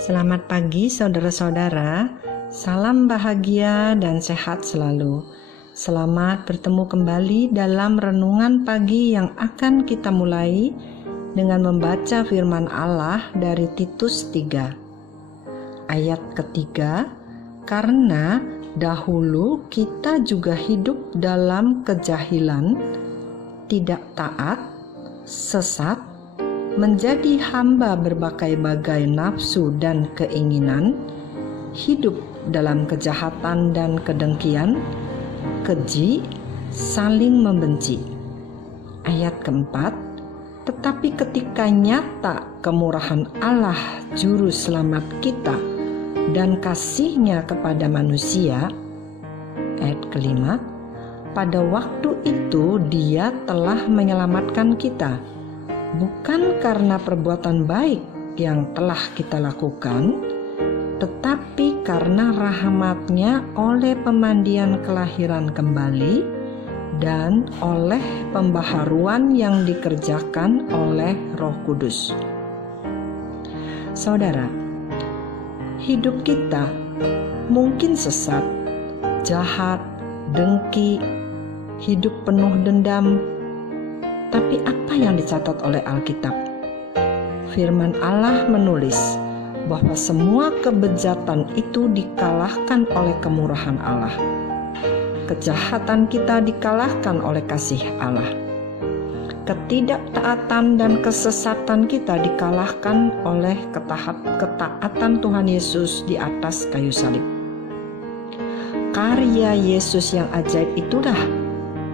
Selamat pagi saudara-saudara, salam bahagia dan sehat selalu. Selamat bertemu kembali dalam renungan pagi yang akan kita mulai dengan membaca firman Allah dari Titus 3. Ayat ketiga, karena dahulu kita juga hidup dalam kejahilan, tidak taat, sesat, menjadi hamba berbagai-bagai nafsu dan keinginan, hidup dalam kejahatan dan kedengkian, keji, saling membenci. Ayat keempat, tetapi ketika nyata kemurahan Allah Juru Selamat kita dan kasih-Nya kepada manusia, ayat kelima, pada waktu itu Dia telah menyelamatkan kita, bukan karena perbuatan baik yang telah kita lakukan, tetapi karena rahmat-Nya oleh pemandian kelahiran kembali dan oleh pembaharuan yang dikerjakan oleh Roh Kudus. Saudara, hidup kita mungkin sesat, jahat, dengki, hidup penuh dendam. Tapi apa yang dicatat oleh Alkitab? Firman Allah menulis bahwa semua kebejatan itu dikalahkan oleh kemurahan Allah. Kejahatan kita dikalahkan oleh kasih Allah. Ketidaktaatan dan kesesatan kita dikalahkan oleh ketaatan Tuhan Yesus di atas kayu salib. Karya Yesus yang ajaib itulah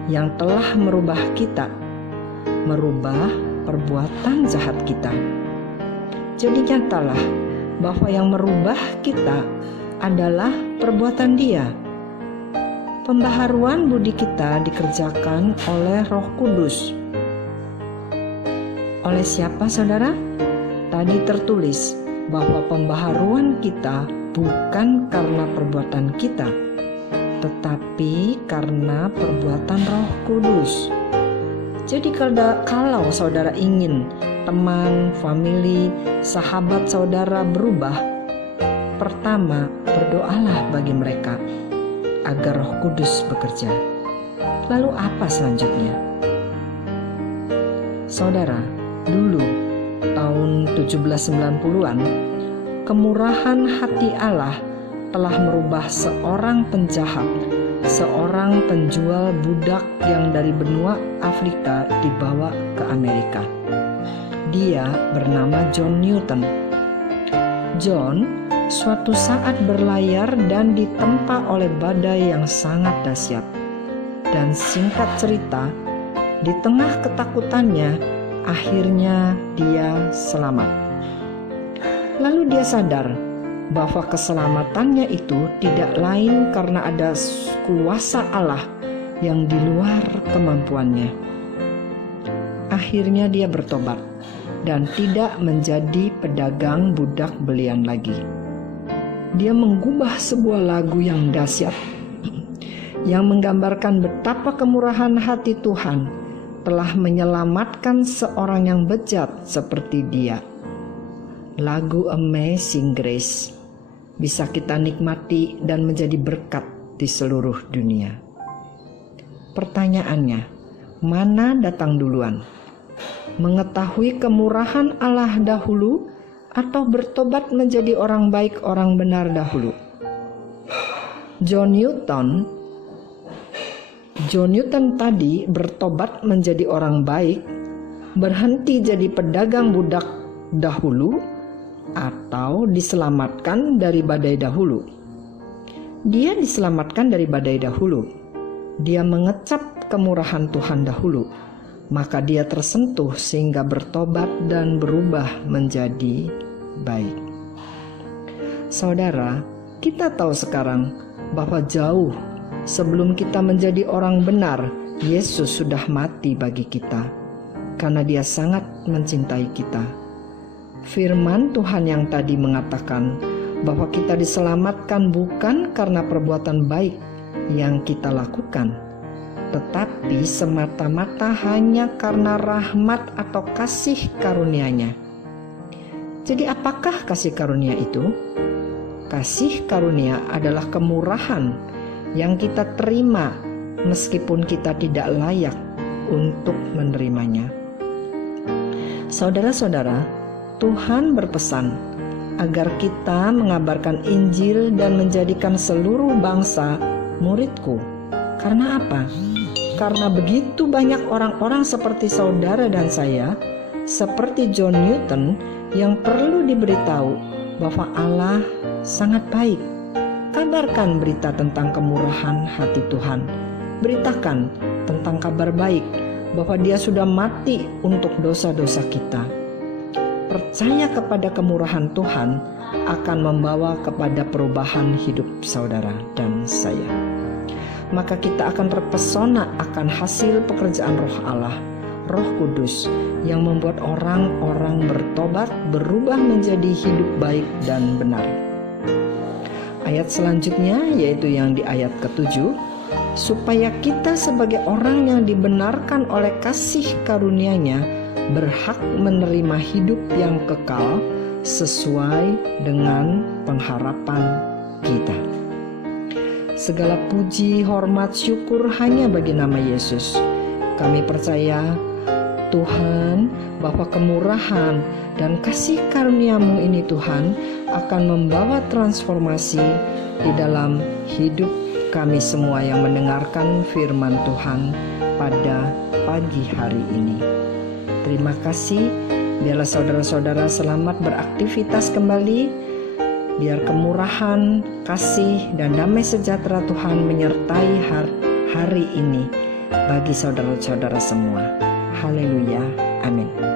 yang telah merubah kita, merubah perbuatan jahat kita. Jadi nyatalah bahwa yang merubah kita adalah perbuatan Dia. Pembaharuan budi kita dikerjakan oleh Roh Kudus. Oleh siapa, saudara? Tadi tertulis bahwa pembaharuan kita bukan karena perbuatan kita, tetapi karena perbuatan Roh Kudus. Jadi kalau saudara ingin teman, famili, sahabat saudara berubah, pertama berdoalah bagi mereka agar Roh Kudus bekerja. Lalu apa selanjutnya? Saudara, dulu tahun 1790-an, kemurahan hati Allah telah merubah seorang penjahat, seorang penjual budak yang dari benua Afrika dibawa ke Amerika. Dia bernama John Newton. John suatu saat berlayar dan ditempa oleh badai yang sangat dahsyat. Dan singkat cerita, di tengah ketakutannya, akhirnya dia selamat. Lalu dia sadar bahwa keselamatannya itu tidak lain karena ada kuasa Allah yang di luar kemampuannya. Akhirnya dia bertobat dan tidak menjadi pedagang budak belian lagi. Dia menggubah sebuah lagu yang dahsyat yang menggambarkan betapa kemurahan hati Tuhan telah menyelamatkan seorang yang bejat seperti dia. Lagu Amazing Grace bisa kita nikmati dan menjadi berkat di seluruh dunia. Pertanyaannya, mana datang duluan? Mengetahui kemurahan Allah dahulu atau bertobat menjadi orang baik, orang benar dahulu? John Newton tadi bertobat menjadi orang baik, berhenti jadi pedagang budak dahulu, atau diselamatkan dari badai dahulu? Dia diselamatkan dari badai dahulu. Dia mengecap kemurahan Tuhan dahulu, maka dia tersentuh sehingga bertobat dan berubah menjadi baik. Saudara, kita tahu sekarang bahwa jauh sebelum kita menjadi orang benar, Yesus sudah mati bagi kita karena Dia sangat mencintai kita. Firman Tuhan yang tadi mengatakan bahwa kita diselamatkan bukan karena perbuatan baik yang kita lakukan, tetapi semata-mata hanya karena rahmat atau kasih karunia-Nya. Jadi apakah kasih karunia itu? Kasih karunia adalah kemurahan yang kita terima meskipun kita tidak layak untuk menerimanya. Saudara-saudara, Tuhan berpesan agar kita mengabarkan Injil dan menjadikan seluruh bangsa muridku. Karena apa? Karena begitu banyak orang-orang seperti saudara dan saya, seperti John Newton, yang perlu diberitahu bahwa Allah sangat baik. Kabarkan berita tentang kemurahan hati Tuhan. Beritakan tentang kabar baik bahwa Dia sudah mati untuk dosa-dosa kita. Percaya kepada kemurahan Tuhan akan membawa kepada perubahan hidup saudara dan saya. Maka kita akan terpesona akan hasil pekerjaan Roh Allah, Roh Kudus, yang membuat orang-orang bertobat, berubah menjadi hidup baik dan benar. Ayat selanjutnya yaitu yang di ayat ke-7, supaya kita sebagai orang yang dibenarkan oleh kasih karunia-Nya berhak menerima hidup yang kekal sesuai dengan pengharapan kita. Segala puji, hormat, syukur hanya bagi nama Yesus. Kami percaya Tuhan bahwa kemurahan dan kasih karunia-Mu ini Tuhan akan membawa transformasi di dalam hidup kami semua yang mendengarkan firman Tuhan pada pagi hari ini. Terima kasih. Biarlah saudara-saudara selamat beraktivitas kembali. Biar kemurahan, kasih, dan damai sejahtera Tuhan menyertai hari ini bagi saudara-saudara semua. Haleluya. Amin.